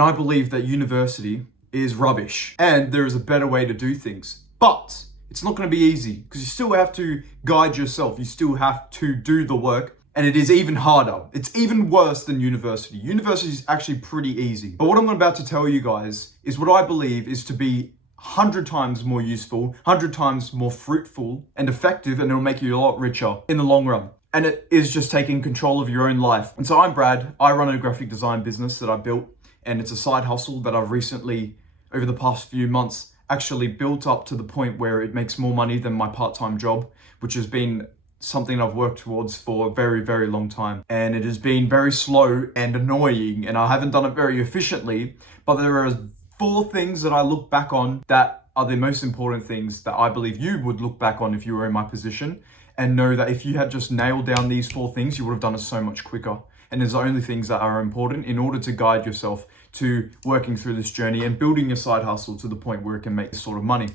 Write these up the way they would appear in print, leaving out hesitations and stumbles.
I believe that university is rubbish and there is a better way to do things. But it's not going to be easy because you still have to guide yourself. You still have to do the work, and it is even harder. It's even worse than university. University is actually pretty easy. But what I'm about to tell you guys is what I believe is to be 100 times more useful, 100 times more fruitful and effective, and it'll make you a lot richer in the long run. And it is just taking control of your own life. And so I'm Brad. I run a graphic design business that I built, and it's a side hustle that I've recently, over the past few months, actually built up to the point where it makes more money than my part-time job, which has been something I've worked towards for a very, very long time. And it has been very slow and annoying, and I haven't done it very efficiently, but there are 4 things that I look back on that are the most important things that I believe you would look back on if you were in my position, and know that if you had just nailed down these 4 things, you would have done it so much quicker. And there's only things that are important in order to guide yourself to working through this journey and building your side hustle to the point where it can make this sort of money.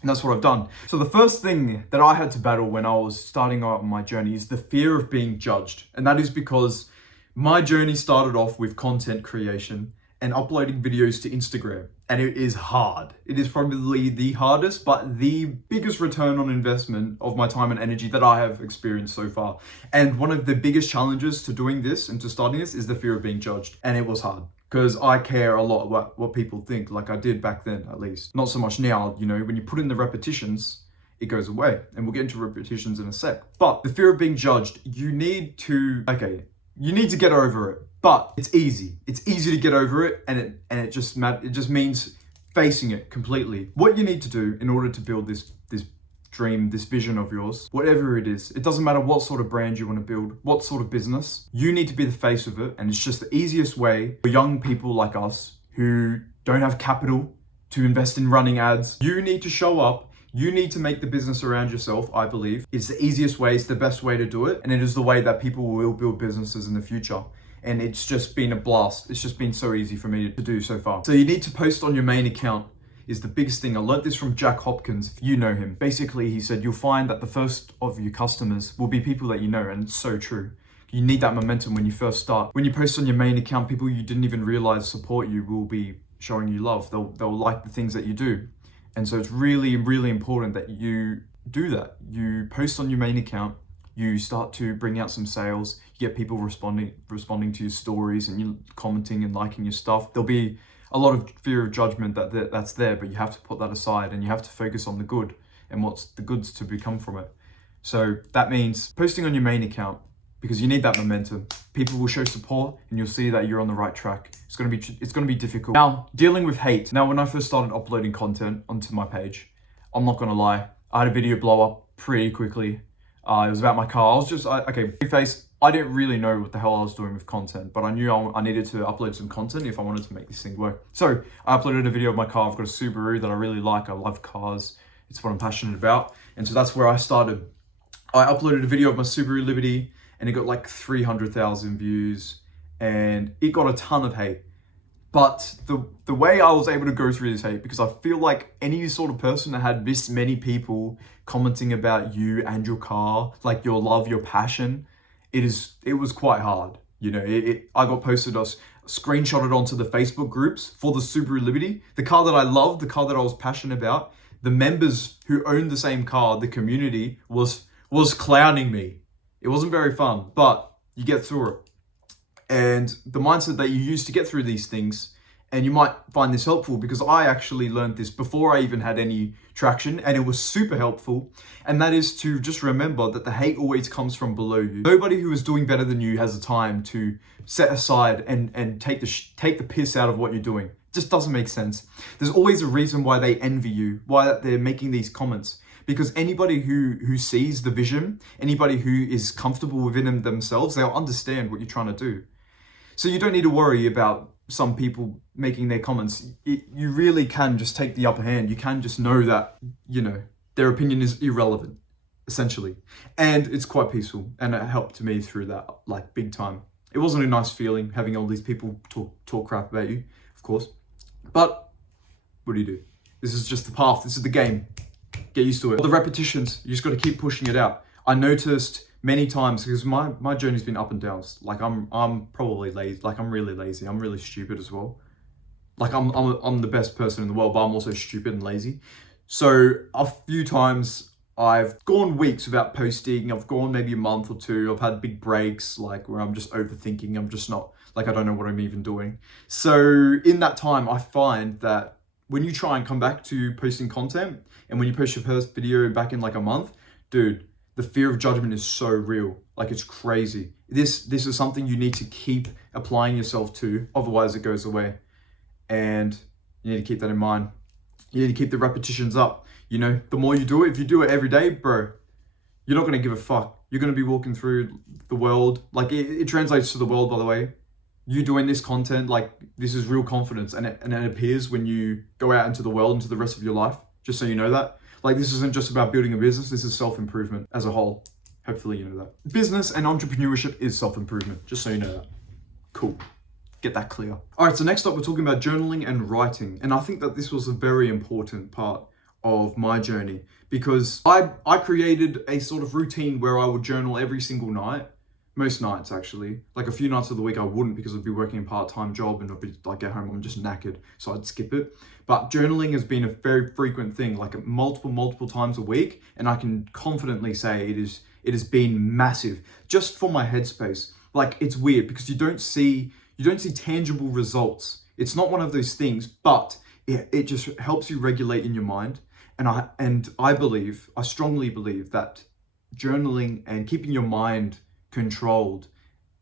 And that's what I've done. So the first thing that I had to battle when I was starting out on my journey is the fear of being judged. And that is because my journey started off with content creation and uploading videos to Instagram. And it is hard. It is probably the hardest, but the biggest return on investment of my time and energy that I have experienced so far. And one of the biggest challenges to doing this and to starting this is the fear of being judged. And it was hard because I care a lot about what people think, like I did back then, at least. Not so much now, you know, when you put in the repetitions, it goes away. And we'll get into repetitions in a sec. But the fear of being judged, you need to get over it. But it's easy. It's easy to get over it, and it just means facing it completely. What you need to do in order to build this dream, this vision of yours, whatever it is, it doesn't matter what sort of brand you want to build, what sort of business, you need to be the face of it. And it's just the easiest way for young people like us who don't have capital to invest in running ads. You need to show up. You need to make the business around yourself, I believe. It's the easiest way, it's the best way to do it. And it is the way that people will build businesses in the future. And it's just been a blast. It's just been so easy for me to do so far. So you need to post on your main account is the biggest thing. I learned this from Jack Hopkins, if you know him. Basically, he said, you'll find that the first of your customers will be people that you know, and it's so true. You need that momentum when you first start. When you post on your main account, people you didn't even realize support you will be showing you love. They'll like the things that you do. And so it's really, really important that you do that. You post on your main account, you start to bring out some sales, you get people responding to your stories, and you commenting and liking your stuff. There'll be a lot of fear of judgment that's there, but you have to put that aside and you have to focus on the good and what's the goods to become from it. So that means posting on your main account, because you need that momentum. People will show support and you'll see that you're on the right track. It's gonna be difficult. Now, dealing with hate. Now, when I first started uploading content onto my page, I'm not gonna lie, I had a video blow up pretty quickly. It was about my car. I didn't really know what the hell I was doing with content, but I knew I needed to upload some content if I wanted to make this thing work. So I uploaded a video of my car. I've got a Subaru that I really like. I love cars. It's what I'm passionate about. And so that's where I started. I uploaded a video of my Subaru Liberty and it got like 300,000 views and it got a ton of hate. But the way I was able to go through this hate, because I feel like any sort of person that had this many people commenting about you and your car, like your love, your passion, it was quite hard. You know, I got posted, screenshotted onto the Facebook groups for the Subaru Liberty, the car that I loved, the car that I was passionate about. The members who owned the same car, the community, was clowning me. It wasn't very fun, but you get through it. And the mindset that you use to get through these things, and you might find this helpful because I actually learned this before I even had any traction, and it was super helpful. And that is to just remember that the hate always comes from below you. Nobody who is doing better than you has the time to set aside and take the piss out of what you're doing. It just doesn't make sense. There's always a reason why they envy you, why they're making these comments. Because anybody who sees the vision, anybody who is comfortable within themselves, they'll understand what you're trying to do. So you don't need to worry about some people making their comments. You really can just take the upper hand. You can just know that, you know, their opinion is irrelevant, essentially. And it's quite peaceful. And it helped me through that, like, big time. It wasn't a nice feeling having all these people talk crap about you, of course. But what do you do? This is just the path. This is the game. Get used to it. The repetitions, you just got to keep pushing it out. I noticed many times, because my journey's been up and down. Like I'm probably lazy. Like I'm really lazy. I'm really stupid as well. Like I'm the best person in the world, but I'm also stupid and lazy. So a few times I've gone weeks without posting. I've gone maybe a month or two. I've had big breaks, like where I'm just overthinking. I'm just not, like, I don't know what I'm even doing. So in that time, I find that when you try and come back to posting content, and when you post your first video back in like a month, dude, the fear of judgment is so real. Like, it's crazy. This is something you need to keep applying yourself to, otherwise it goes away. And you need to keep that in mind. You need to keep the repetitions up. You know, the more you do it, if you do it every day, bro, you're not going to give a fuck. You're going to be walking through the world. Like, it translates to the world, by the way. You doing this content, like, this is real confidence. And it appears when you go out into the world, into the rest of your life, just so you know that. Like, this isn't just about building a business. This is self-improvement as a whole. Hopefully you know that. Business and entrepreneurship is self-improvement, just so you know that. Cool. Get that clear. All right, so next up, we're talking about journaling and writing. And I think that this was a very important part of my journey, because I created a sort of routine where I would journal every single night. Most nights, actually. Like, a few nights of the week I wouldn't, because I'd be working a part-time job and I'd be like, at home, I'm just knackered, so I'd skip it. But journaling has been a very frequent thing, like multiple times a week. And I can confidently say it has been massive just for my headspace. Like, it's weird because you don't see tangible results. It's not one of those things, but it just helps you regulate in your mind. And I strongly believe that journaling and keeping your mind controlled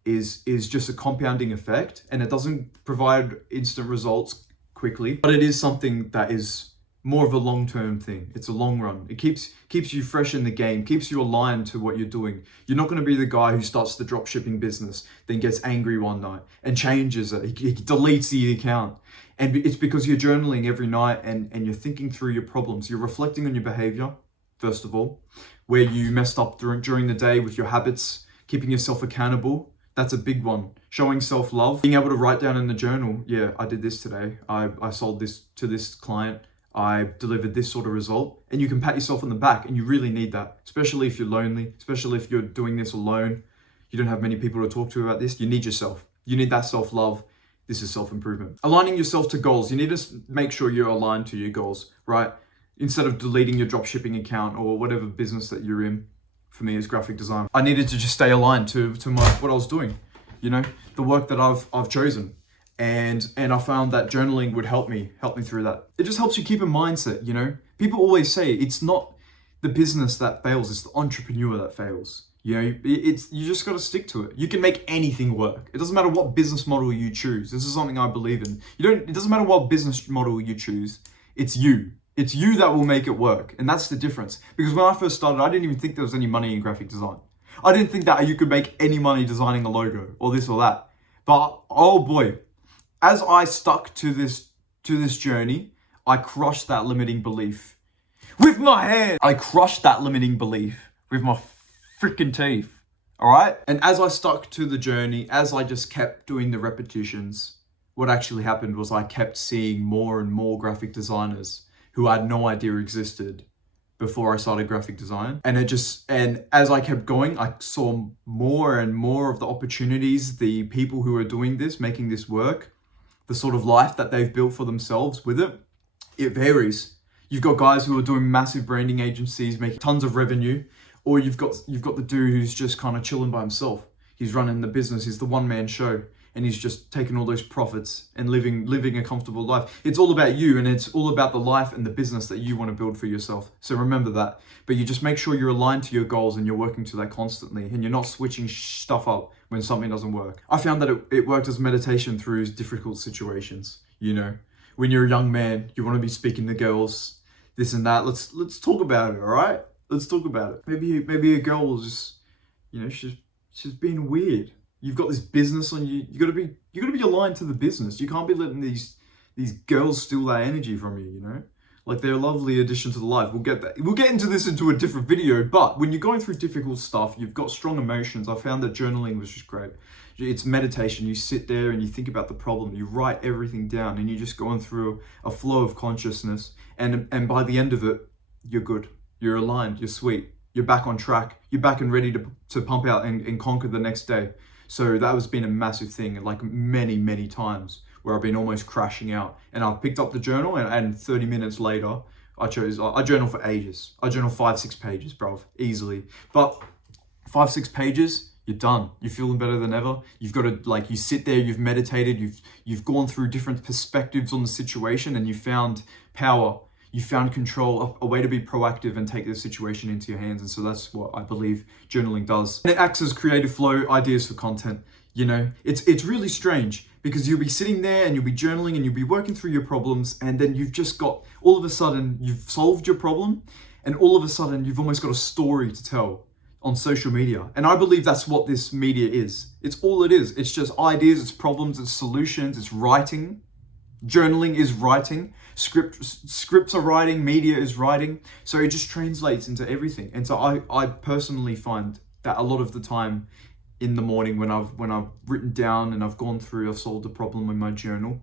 is just a compounding effect, and it doesn't provide instant results quickly, but it is something that is more of a long-term thing. It's a long run. It keeps you fresh in the game, keeps you aligned to what you're doing. You're not going to be the guy who starts the drop shipping business, then gets angry one night and changes it. He deletes the account. And it's because you're journaling every night and you're thinking through your problems. You're reflecting on your behavior, first of all, where you messed up during the day with your habits, keeping yourself accountable. That's a big one. Showing self-love, being able to write down in the journal, yeah, I did this today. I sold this to this client. I delivered this sort of result. And you can pat yourself on the back, and you really need that, especially if you're lonely, especially if you're doing this alone. You don't have many people to talk to about this. You need yourself. You need that self-love. This is self-improvement. Aligning yourself to goals. You need to make sure you're aligned to your goals, right? Instead of deleting your dropshipping account or whatever business that you're in. For me, is graphic design. I needed to just stay aligned to what I was doing, you know, the work that I've chosen. And I found that journaling would help me through that. It just helps you keep a mindset, you know. People always say it's not the business that fails, it's the entrepreneur that fails. You know, you just got to stick to it. You can make anything work. It doesn't matter what business model you choose. This is something I believe in. It doesn't matter what business model you choose. It's you. It's you that will make it work. And that's the difference. Because when I first started, I didn't even think there was any money in graphic design. I didn't think that you could make any money designing a logo or this or that. But oh boy, as I stuck to this journey, I crushed that limiting belief with my hand. I crushed that limiting belief with my freaking teeth. All right. And as I stuck to the journey, as I just kept doing the repetitions, what actually happened was I kept seeing more and more graphic designers who I had no idea existed before I started graphic design. And as I kept going, I saw more and more of the opportunities, the people who are doing this, making this work, the sort of life that they've built for themselves with it. It varies. You've got guys who are doing massive branding agencies, making tons of revenue, or you've got the dude who's just kind of chilling by himself. He's running the business, he's the one-man show. And he's just taking all those profits and living a comfortable life. It's all about you, and it's all about the life and the business that you want to build for yourself. So remember that. But you just make sure you're aligned to your goals and you're working to that constantly, and you're not switching stuff up when something doesn't work. I found that it worked as meditation through difficult situations. You know, when you're a young man, you want to be speaking to girls, this and that. Let's talk about it, all right? Let's talk about it. Maybe a girl will just, you know, she's being weird. You've got this business on you. You gotta be aligned to the business. You can't be letting these girls steal that energy from you. You know, like, they're a lovely addition to the life. We'll get into this into a different video. But when you're going through difficult stuff, you've got strong emotions. I found that journaling was just great. It's meditation. You sit there and you think about the problem. You write everything down, and you're just going through a flow of consciousness. And by the end of it, you're good. You're aligned. You're sweet. You're back on track. You're back and ready to pump out and conquer the next day. So that has been a massive thing, like many times where I've been almost crashing out. And I've picked up the journal, and 30 minutes later, I journal for ages. I journal 5-6 pages, bruv, easily. But 5-6 pages, you're done. You're feeling better than ever. You've got to, like, you sit there, you've meditated, you've gone through different perspectives on the situation, and you found power. You found control, a way to be proactive and take the situation into your hands. And so that's what I believe journaling does. And it acts as creative flow, ideas for content. You know, it's really strange, because you'll be sitting there and you'll be journaling and you'll be working through your problems, and then you've just got, all of a sudden, you've solved your problem, and all of a sudden you've almost got a story to tell on social media. And I believe that's what this media is. It's all it is. It's just ideas, it's problems, it's solutions, it's writing. Journaling is writing. Scripts are writing, media is writing. So it just translates into everything. And so I personally find that a lot of the time in the morning, when I've written down and I've gone through, I've solved a problem in my journal,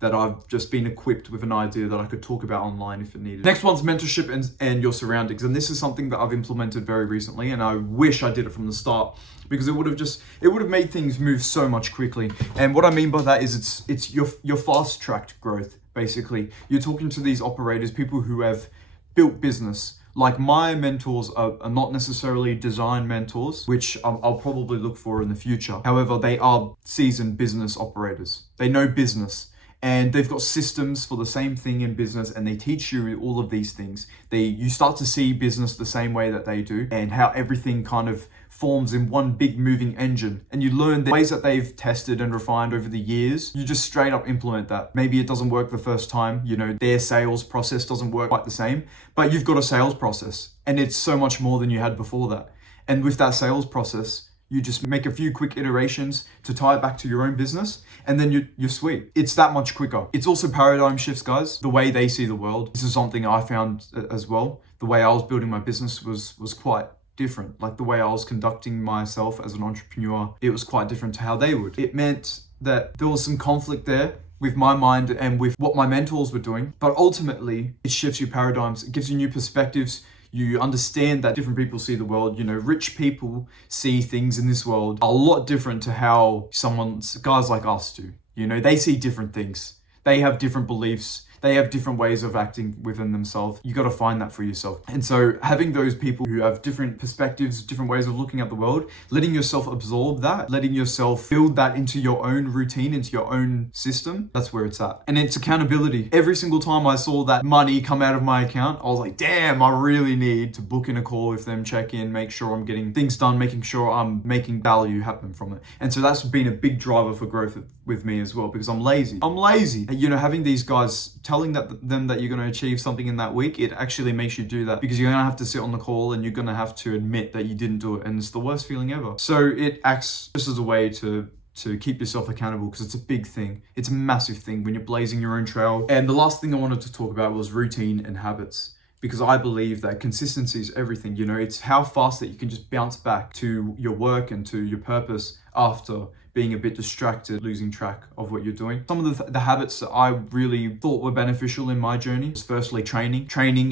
that I've just been equipped with an idea that I could talk about online if it needed. Next one's mentorship and your surroundings. And this is something that I've implemented very recently, and I wish I did it from the start, because it would have made things move so much quickly. And what I mean by that is it's your fast-tracked growth, basically. You're talking to these operators, people who have built business. Like, my mentors are not necessarily design mentors, which I'll probably look for in the future. However, they are seasoned business operators. They know business, and they've got systems for the same thing in business, and they teach you all of these things. You start to see business the same way that they do, and how everything kind of forms in one big moving engine. And you learn the ways that they've tested and refined over the years. You just straight up implement that. Maybe it doesn't work the first time, you know, their sales process doesn't work quite the same, but you've got a sales process, and it's so much more than you had before that. And with that sales process, you just make a few quick iterations to tie it back to your own business, and then you're sweet. It's that much quicker. It's also paradigm shifts, guys. The way they see the world. This is something I found as well. The way I was building my business was quite different. Like, the way I was conducting myself as an entrepreneur, it was quite different to how they would. It meant that there was some conflict there with my mind and with what my mentors were doing. But ultimately, it shifts your paradigms. It gives you new perspectives. You understand that different people see the world. You know, rich people see things in this world a lot different to how guys like us do. You know, they see different things. They have different beliefs. They have different ways of acting within themselves. You got to find that for yourself. And so having those people who have different perspectives, different ways of looking at the world, letting yourself absorb that, letting yourself build that into your own routine, into your own system, that's where it's at. And it's accountability. Every single time I saw that money come out of my account, I was like, damn, I really need to book in a call with them, check in, make sure I'm getting things done, making sure I'm making value happen from it. And so that's been a big driver for growth with me as well, because I'm lazy. You know, having these guys telling them that you're going to achieve something in that week, it actually makes you do that, because you're going to have to sit on the call and you're going to have to admit that you didn't do it, and it's the worst feeling ever. So it acts just as a way to keep yourself accountable, because it's a big thing. It's a massive thing when you're blazing your own trail. And the last thing I wanted to talk about was routine and habits, because I believe that consistency is everything. You know, it's how fast that you can just bounce back to your work and to your purpose after being a bit distracted, losing track of what you're doing. Some of the habits that I really thought were beneficial in my journey was firstly training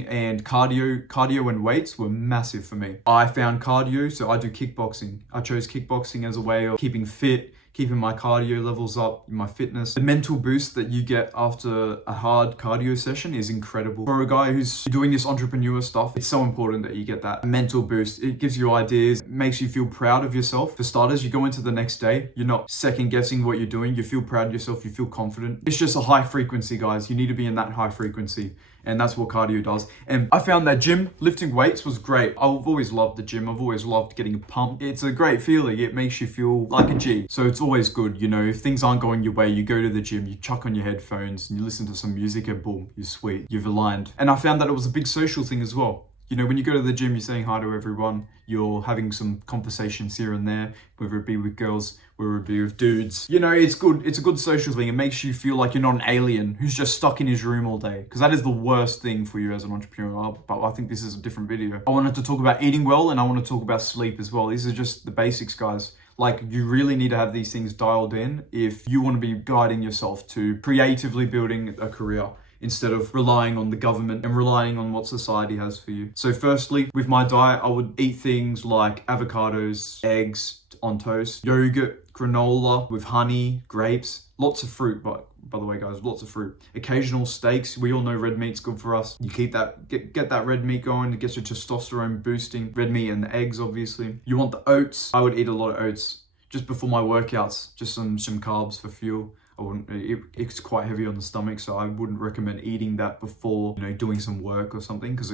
and cardio. Cardio and weights were massive for me. I found cardio, so I do kickboxing. I chose kickboxing as a way of keeping fit, keeping my cardio levels up, my fitness. The mental boost that you get after a hard cardio session is incredible. For a guy who's doing this entrepreneur stuff, it's so important that you get that mental boost. It gives you ideas, it makes you feel proud of yourself. For starters, you go into the next day, you're not second guessing what you're doing, you feel proud of yourself, you feel confident. It's just a high frequency, guys. You need to be in that high frequency. And that's what cardio does. And I found that gym, lifting weights was great. I've always loved the gym. I've always loved getting a pump. It's a great feeling. It makes you feel like a G. So it's always good. You know, if things aren't going your way, you go to the gym, you chuck on your headphones and you listen to some music and boom, you're sweet. You've aligned. And I found that it was a big social thing as well. You know, when you go to the gym, you're saying hi to everyone. You're having some conversations here and there, whether it be with girls, whether it be with dudes. You know, it's good. It's a good social thing. It makes you feel like you're not an alien who's just stuck in his room all day. Because that is the worst thing for you as an entrepreneur. But I think this is a different video. I wanted to talk about eating well, and I want to talk about sleep as well. These are just the basics, guys. Like, you really need to have these things dialed in if you want to be guiding yourself to creatively building a career, instead of relying on the government and relying on what society has for you. So firstly, with my diet, I would eat things like avocados, eggs on toast, yogurt, granola with honey, grapes, lots of fruit, but by the way, guys. Lots of fruit. Occasional steaks. We all know red meat's good for us. You keep that, get that red meat going. It gets your testosterone boosting. Red meat and the eggs, obviously. You want the oats. I would eat a lot of oats just before my workouts. Just some carbs for fuel. I wouldn't, it's quite heavy on the stomach, so I wouldn't recommend eating that before, you know, doing some work or something, because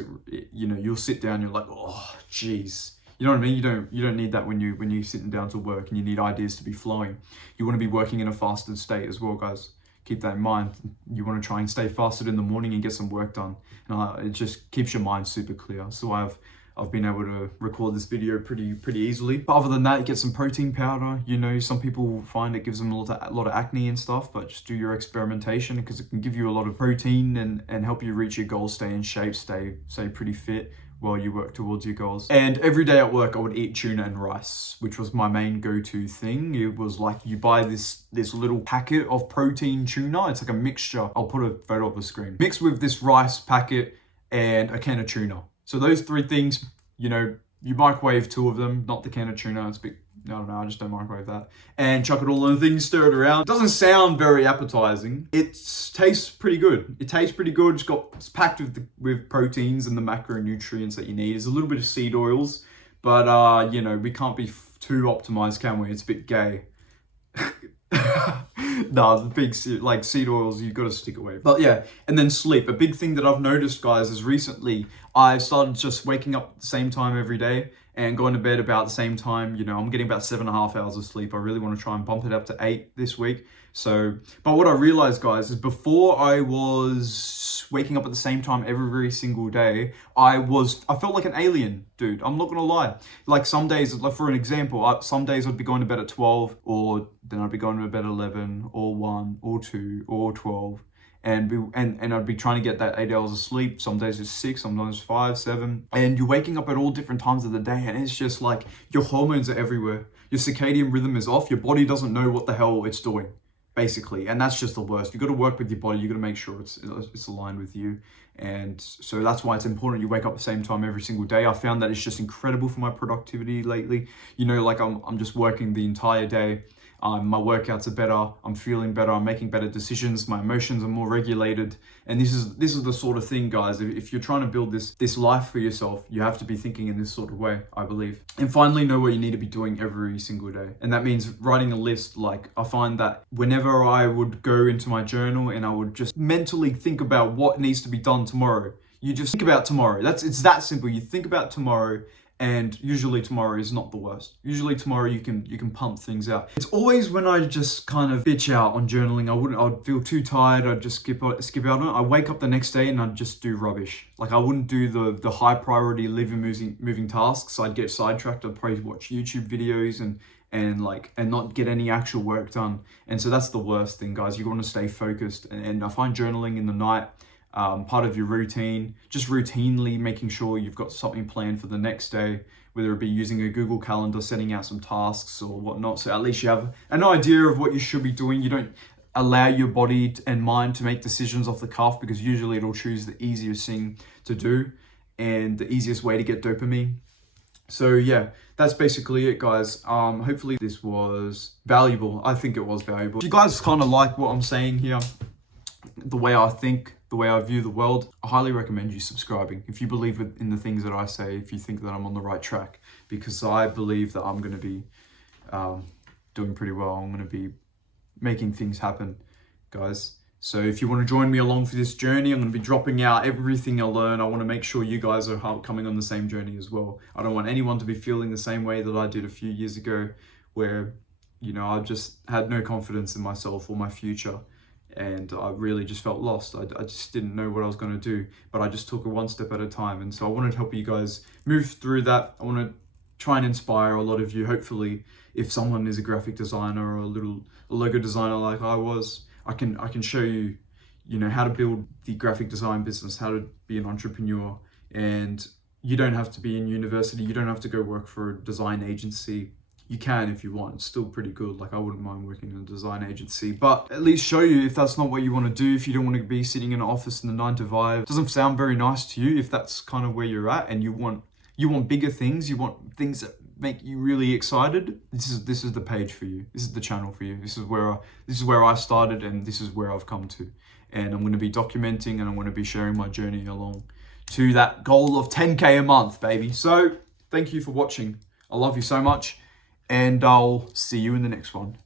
you know, you'll sit down, you're like, oh, jeez. You know what I mean? You don't need that when you're sitting down to work and you need ideas to be flowing. You want to be working in a fasted state as well, guys. Keep that in mind. You want to try and stay fasted in the morning and get some work done. And it just keeps your mind super clear. So I've been able to record this video pretty easily. But other than that, you get some protein powder. You know, some people find it gives them a lot of acne and stuff, but just do your experimentation, because it can give you a lot of protein and help you reach your goals, stay in shape, stay pretty fit while you work towards your goals. And every day at work, I would eat tuna and rice, which was my main go-to thing. It was like, you buy this little packet of protein tuna. It's like a mixture. I'll put a photo up the screen. Mixed with this rice packet and a can of tuna. So those three things, you know, you microwave 2 of them, not the can of tuna. It's a bit, I don't know, I just don't microwave that. And chuck it all in the thing, stir it around. It doesn't sound very appetizing. It tastes pretty good. It tastes pretty good. It's packed with proteins and the macronutrients that you need. There's a little bit of seed oils, but you know, we can't be too optimized, can we? It's a bit gay. No, the big like seed oils, you've got to stick away. But yeah, and then sleep. A big thing that I've noticed, guys, is recently I've started just waking up at the same time every day and going to bed about the same time. You know, I'm getting about 7.5 hours of sleep. I really want to try and bump it up to 8 this week. So, but what I realized, guys, is before I was waking up at the same time every single day, I felt like an alien, dude. I'm not gonna lie. Like some days, like for an example, some days I'd be going to bed at 12, or then I'd be going to bed at 11, or 1, or 2, or 12. And I'd be trying to get that 8 hours of sleep. Some days it's 6, sometimes 5, 7. And you're waking up at all different times of the day, and it's just like your hormones are everywhere. Your circadian rhythm is off. Your body doesn't know what the hell it's doing, basically. And that's just the worst. You've got to work with your body. You've got to make sure it's aligned with you. And so that's why it's important you wake up at the same time every single day. I found that it's just incredible for my productivity lately. You know, like I'm just working the entire day. My workouts are better, I'm feeling better, I'm making better decisions, my emotions are more regulated. And this is the sort of thing, guys, if you're trying to build this life for yourself, you have to be thinking in this sort of way, I believe. And finally, know what you need to be doing every single day. And that means writing a list. Like, I find that whenever I would go into my journal and I would just mentally think about what needs to be done tomorrow, you just think about tomorrow. It's that simple. You think about tomorrow. And usually tomorrow is not the worst. Usually tomorrow you can pump things out. It's always when I just kind of bitch out on journaling, I'd feel too tired, I'd just skip out on it. I wake up the next day and I'd just do rubbish. Like, I wouldn't do the high priority living moving tasks. I'd get sidetracked. I'd probably watch YouTube videos and not get any actual work done. And so that's the worst thing, guys. You want to stay focused. And I find journaling in the night, part of your routine, just routinely making sure you've got something planned for the next day, whether it be using a Google Calendar, setting out some tasks or whatnot. So at least you have an idea of what you should be doing. You don't allow your body and mind to make decisions off the cuff, because usually it'll choose the easiest thing to do and the easiest way to get dopamine. So yeah, that's basically it, guys. Hopefully this was valuable. I think it was valuable. If you guys kind of like what I'm saying here, the way I think, the way I view the world, I highly recommend you subscribing. If you believe in the things that I say, if you think that I'm on the right track, because I believe that I'm going to be doing pretty well. I'm going to be making things happen, guys. So if you want to join me along for this journey, I'm going to be dropping out everything I learn. I want to make sure you guys are coming on the same journey as well. I don't want anyone to be feeling the same way that I did a few years ago, where, you know, I just had no confidence in myself or my future. And I really just felt lost. I just didn't know what I was going to do, but I just took it one step at a time. And so I wanted to help you guys move through that. I want to try and inspire a lot of you. Hopefully, if someone is a graphic designer or a logo designer like I was, I can show you, you know, how to build the graphic design business, how to be an entrepreneur. And you don't have to be in university. You don't have to go work for a design agency. You can if you want. It's still pretty good. Like, I wouldn't mind working in a design agency, but at least show you if that's not what you want to do. If you don't want to be sitting in an office in the 9 to 5, it doesn't sound very nice to you. If that's kind of where you're at and you want bigger things, you want things that make you really excited, this is the page for you. This is the channel for you. This is where I started, and this is where I've come to. And I'm going to be documenting, and I'm going to be sharing my journey along to that goal of 10K a month, baby. So thank you for watching. I love you so much, and I'll see you in the next one.